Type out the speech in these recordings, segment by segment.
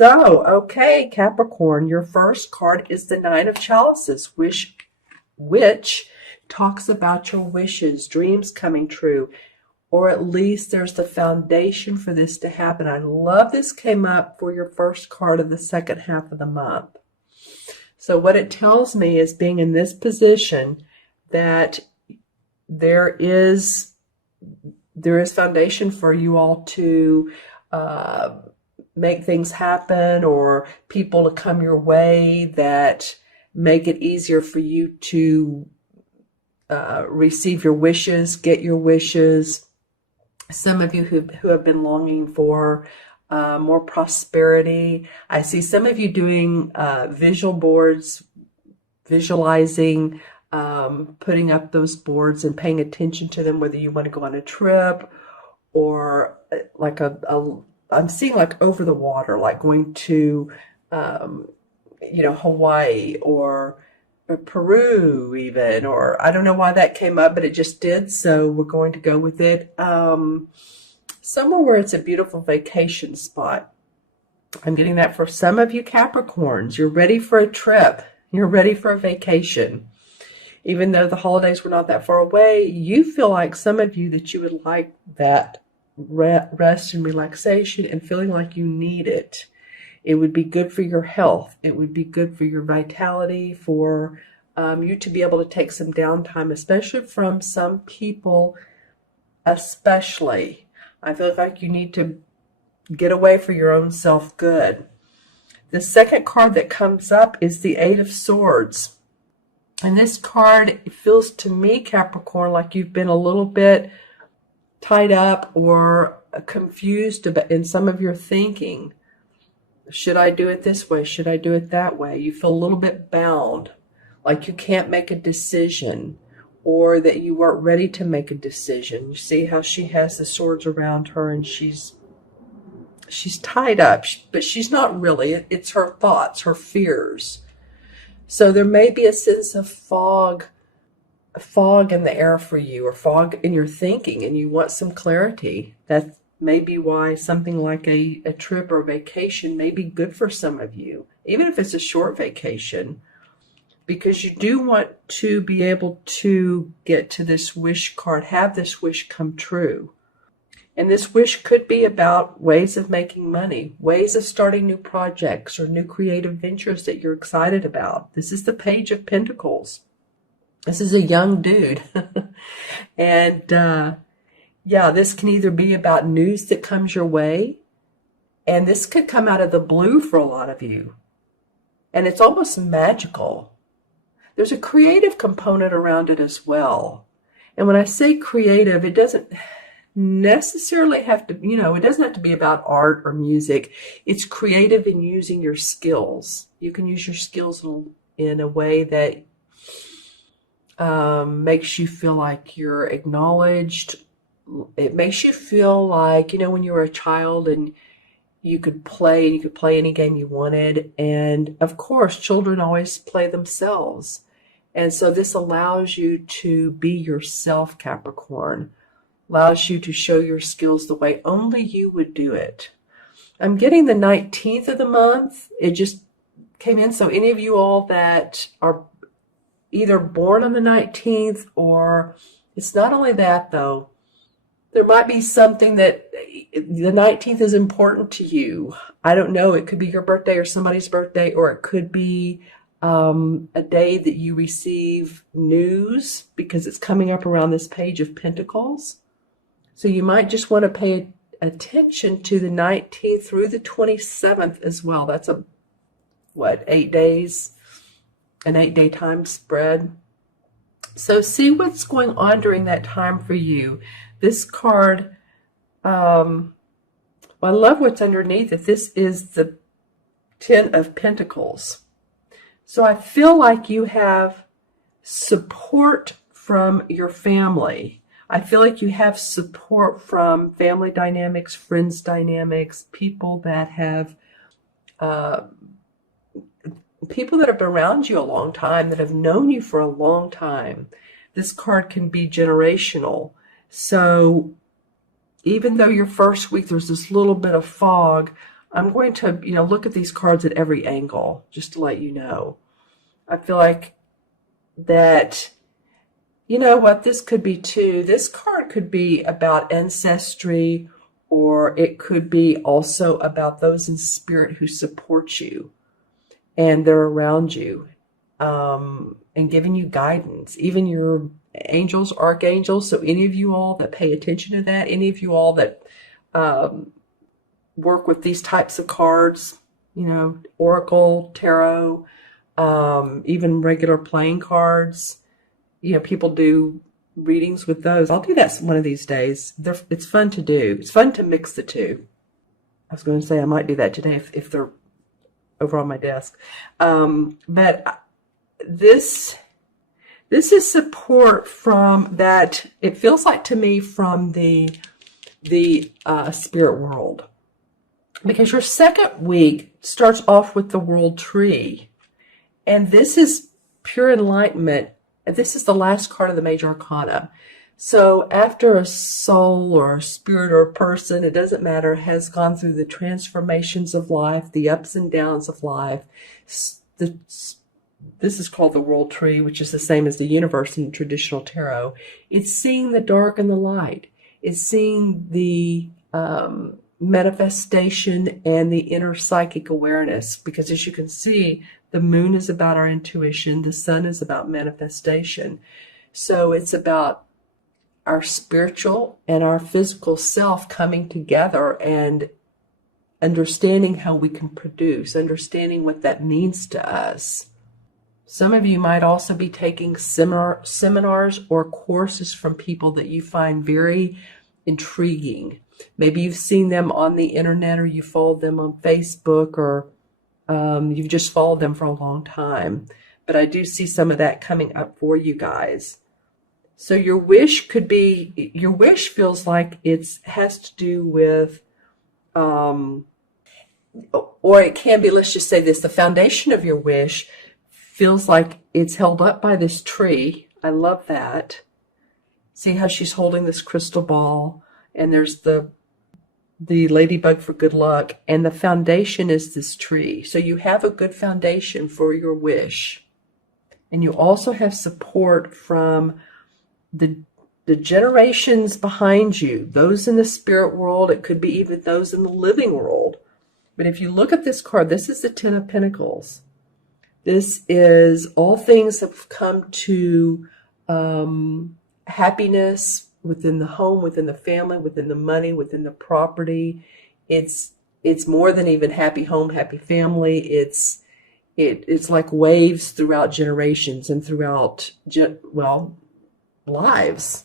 Okay, Capricorn, your first card is the Nine of Chalices, which talks about your wishes, dreams coming true, or at least there's the foundation for this to happen. I love this came up for your first card of the second half of the month. So what it tells me is, being in this position, that there is foundation for you all to make things happen, or people to come your way that make it easier for you to receive your wishes, get your wishes. Some of you who have been longing for more prosperity. I see some of you doing visual boards, visualizing, putting up those boards and paying attention to them, whether you want to go on a trip or like I'm seeing like over the water, like going to, Hawaii or Peru even, or I don't know why that came up, but it just did. So we're going to go with it. Somewhere where it's a beautiful vacation spot. I'm getting that for some of you Capricorns. You're ready for a trip. You're ready for a vacation. Even though the holidays were not that far away, you feel like, some of you, that you would like that rest and relaxation and feeling like you need it. It would be good for your health. It would be good for your vitality, for you to be able to take some downtime, especially from some people, especially. I feel like you need to get away for your own self-good. The second card that comes up is the Eight of Swords. And this card feels to me, Capricorn, like you've been a little bit tied up or confused in some of your thinking. Should I do it this way? Should I do it that way? You feel a little bit bound, like you can't make a decision, or that you weren't ready to make a decision. You see how she has the swords around her and she's tied up, but she's not really. It's her thoughts, her fears. So there may be a sense of fog in the air for you, or fog in your thinking, and you want some clarity. That may be why something like a trip or vacation may be good for some of you, even if it's a short vacation, because you do want to be able to get to this wish card, have this wish come true. And this wish could be about ways of making money, ways of starting new projects or new creative ventures that you're excited about. This is the Page of Pentacles. This is a young dude. And this can either be about news that comes your way, and this could come out of the blue for a lot of you. And it's almost magical. There's a creative component around it as well. And when I say creative, it doesn't necessarily have to, it doesn't have to be about art or music. It's creative in using your skills. You can use your skills in a way that makes you feel like you're acknowledged. It makes you feel like, when you were a child and you could play any game you wanted. And of course, children always play themselves. And so this allows you to be yourself, Capricorn. Allows you to show your skills the way only you would do it. I'm getting the 19th of the month. It just came in. So any of you all that are either born on the 19th, or it's not only that though, there might be something that the 19th is important to you. I don't know. It could be your birthday or somebody's birthday, or it could be a day that you receive news, because it's coming up around this Page of Pentacles. So you might just want to pay attention to the 19th through the 27th as well. That's 8 days, an 8-day time spread. So see what's going on during that time for you. This card, I love what's underneath it. This is the Ten of Pentacles. So I feel like you have support from your family. I feel like you have support from family dynamics, friends dynamics, people that have been around you a long time, that have known you for a long time. This card can be generational. So even though your first week there's this little bit of fog, I'm going to, look at these cards at every angle, just to let you know. I feel like that, what this could be too. This card could be about ancestry, or it could be also about those in spirit who support you and they're around you, and giving you guidance, even your angels, archangels. So any of you all that pay attention to that, any of you all that work with these types of cards, oracle, tarot, even regular playing cards, people do readings with those. I'll do that one of these days. It's fun to do. It's fun to mix the two. I was going to say I might do that today if they're over on my desk. But this is support from that. It feels like to me from the spirit world, because your second week starts off with the world tree, and this is pure enlightenment. This is the last card of the major arcana. So after a soul or a spirit or a person, it doesn't matter, has gone through the transformations of life, the ups and downs of life, this is called the world tree, which is the same as the universe in traditional tarot. It's seeing the dark and the light. It's seeing the manifestation and the inner psychic awareness, because as you can see, the moon is about our intuition, the sun is about manifestation. So it's about our spiritual and our physical self coming together and understanding how we can produce, understanding what that means to us. Some of you might also be taking seminars or courses from people that you find very intriguing. Maybe you've seen them on the internet, or you followed them on Facebook, or you've just followed them for a long time. But I do see some of that coming up for you guys. So your wish feels like it has to do with, or it can be, let's just say this, the foundation of your wish feels like it's held up by this tree. I love that. See how she's holding this crystal ball, and there's the ladybug for good luck, and the foundation is this tree. So you have a good foundation for your wish. And you also have support from the generations behind you, those in the spirit world. It could be even those in the living world. But if you look at this card, this is the Ten of Pentacles. This is all things have come to happiness within the home, within the family, within the money, within the property. It's more than even happy home, happy family. It's like waves throughout generations and throughout, lives.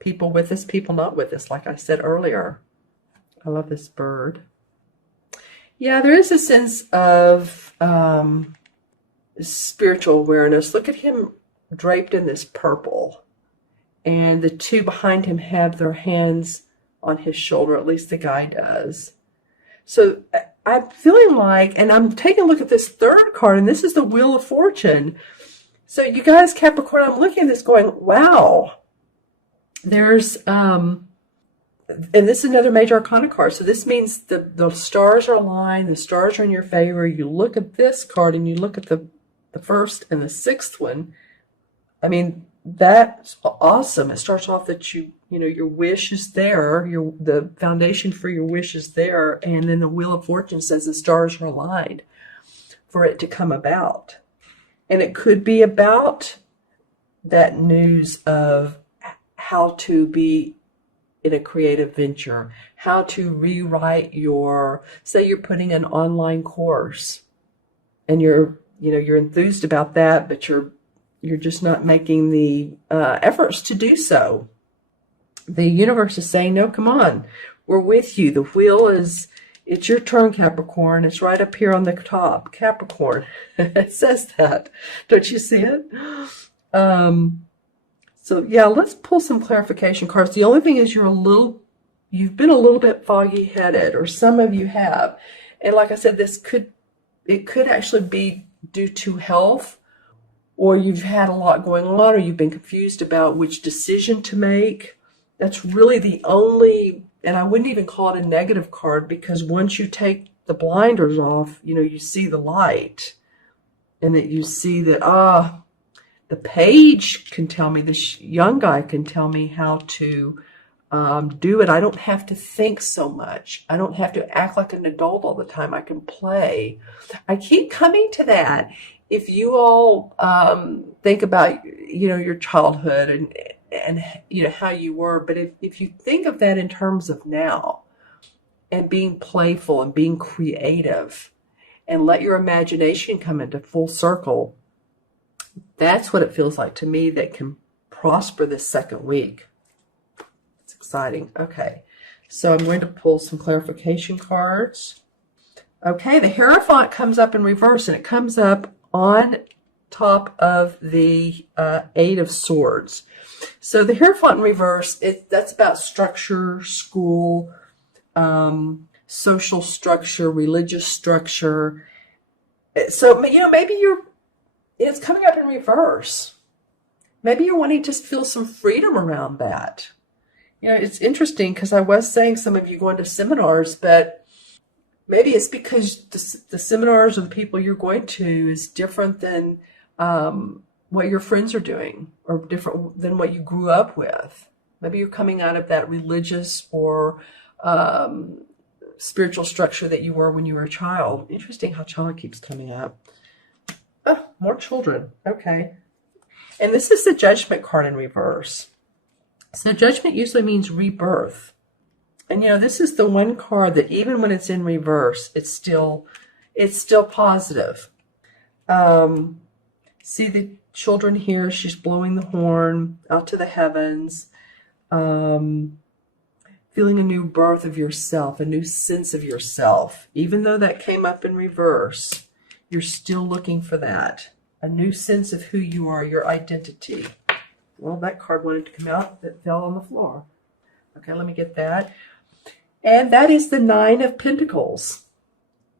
People with us, people not with us, like I said earlier. I love this bird. Yeah, there is a sense of spiritual awareness. Look at him draped in this purple. And the two behind him have their hands on his shoulder, at least the guy does. So I'm feeling like, and I'm taking a look at this third card, and this is the Wheel of Fortune. So you guys, Capricorn, I'm looking at this going, wow. There's, and this is another major arcana card. So this means the stars are aligned, the stars are in your favor. You look at this card and you look at the first and the sixth one. I mean, that's awesome. It starts off that your wish is there, the foundation for your wish is there, and then the Wheel of Fortune says the stars are aligned for it to come about. And it could be about that news of how to be in a creative venture, how to rewrite say you're putting an online course and you're enthused about that, but you're just not making the efforts to do so. The universe is saying, no, come on, we're with you. The wheel it's your turn, Capricorn. It's right up here on the top, Capricorn. It says that. Don't you see it? So yeah, let's pull some clarification cards. The only thing is you've been a little bit foggy headed, or some of you have. And like I said, it could actually be due to health, or you've had a lot going on, or you've been confused about which decision to make. That's really the only, and I wouldn't even call it a negative card, because once you take the blinders off, you see the light, and that you see that, the page can tell me, this young guy can tell me how to do it. I don't have to think so much. I don't have to act like an adult all the time. I can play. I keep coming to that. If you all think about, your childhood and how you were, but if you think of that in terms of now and being playful and being creative and let your imagination come into full circle, that's what it feels like to me that can prosper this second week. It's exciting. Okay, so I'm going to pull some clarification cards. Okay, the Hierophant comes up in reverse, and it comes up on top of the Eight of Swords. So the Hierophant in reverse, that's about structure, school, social structure, religious structure. So, maybe it's coming up in reverse. Maybe you're wanting to feel some freedom around that. It's interesting because I was saying some of you going to seminars, but maybe it's because the seminars or the people you're going to is different than what your friends are doing, or different than what you grew up with. Maybe you're coming out of that religious or spiritual structure that you were when you were a child. Interesting how child keeps coming up. Oh, more children. Okay. And this is the Judgment card in reverse. So Judgment usually means rebirth. And this is the one card that even when it's in reverse, it's still positive. See the children here, she's blowing the horn out to the heavens, feeling a new birth of yourself, a new sense of yourself. Even though that came up in reverse, you're still looking for that. A new sense of who you are, your identity. Well, that card wanted to come out, that fell on the floor. Okay, let me get that. And that is the Nine of Pentacles.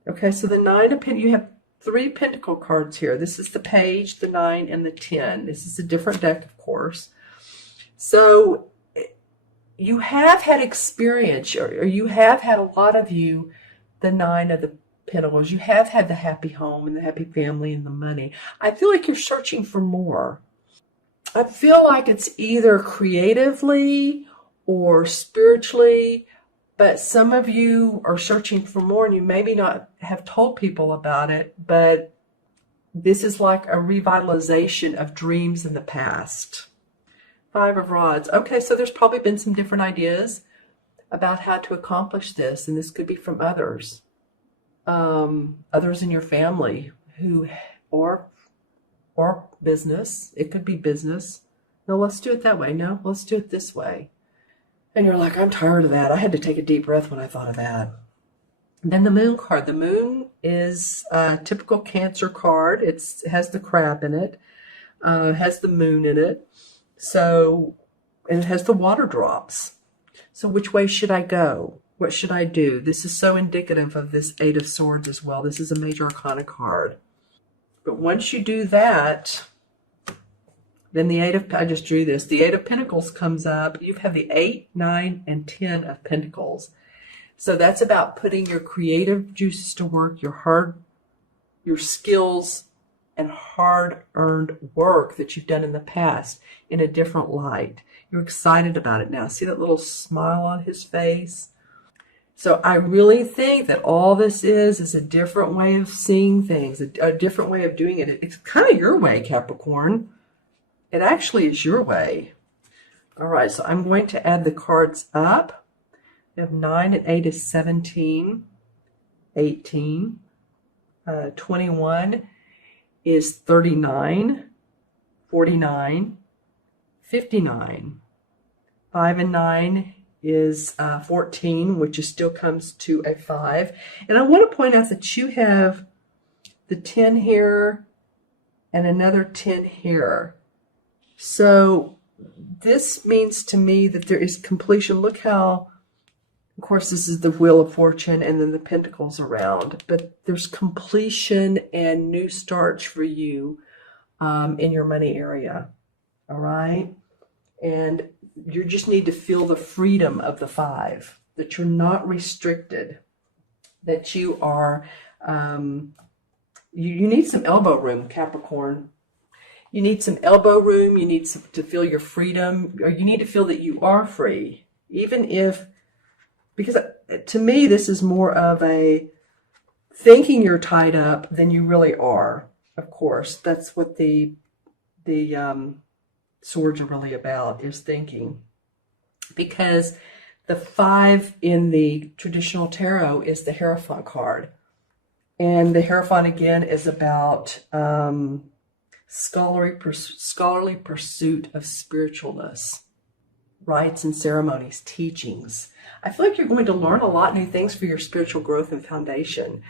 Okay, so the Nine of Pentacles, you have 3 Pentacle cards here. This is the Page, the 9, and the 10. This is a different deck, of course. So you have had experience, or you have had, a lot of you, the Nine of the Pentacles. You have had the happy home and the happy family and the money. I feel like you're searching for more. I feel like it's either creatively or spiritually, but some of you are searching for more, and you maybe not have told people about it, but this is like a revitalization of dreams in the past. 5 of Rods. Okay, so there's probably been some different ideas about how to accomplish this, and this could be from others. Others in your family or business. It could be business. No, let's do it that way. No, let's do it this way. And you're like, I'm tired of that. I had to take a deep breath when I thought of that. And then the Moon card. The Moon is a typical Cancer card. It has the crab in it. Has the moon in it. So, and it has the water drops. So which way should I go? What should I do? This is so indicative of this Eight of Swords as well. This is a major arcana card. But once you do that, then I just drew this. The Eight of Pentacles comes up. You have the 8, 9, and 10 of Pentacles. So that's about putting your creative juices to work, your skills and hard-earned work that you've done in the past in a different light. You're excited about it now. See that little smile on his face? So I really think that all this is a different way of seeing things, a different way of doing it. It's kind of your way, Capricorn. It actually is your way. All right, so I'm going to add the cards up. We have 9 and 8 is 17, 18, 21 is 39, 49, 59. 5 and 9 is 14, which still comes to a 5. And I want to point out that you have the 10 here and another 10 here. So this means to me that there is completion. Look how, of course, this is the Wheel of Fortune and then the Pentacles around, but there's completion and new starts for you in your money area. All right. And you just need to feel the freedom of the 5, that you're not restricted. that you are, you need some elbow room, Capricorn. You need some elbow room. You need to feel your freedom, or you need to feel that you are free, even if, because to me, this is more of a thinking you're tied up than you really are. Of course, that's what the swords are really about, is thinking. Because the 5 in the traditional tarot is the Hierophant card. And the Hierophant, again, is about scholarly pursuit of spiritualness, rites and ceremonies, teachings. I feel like you're going to learn a lot new things for your spiritual growth and foundation.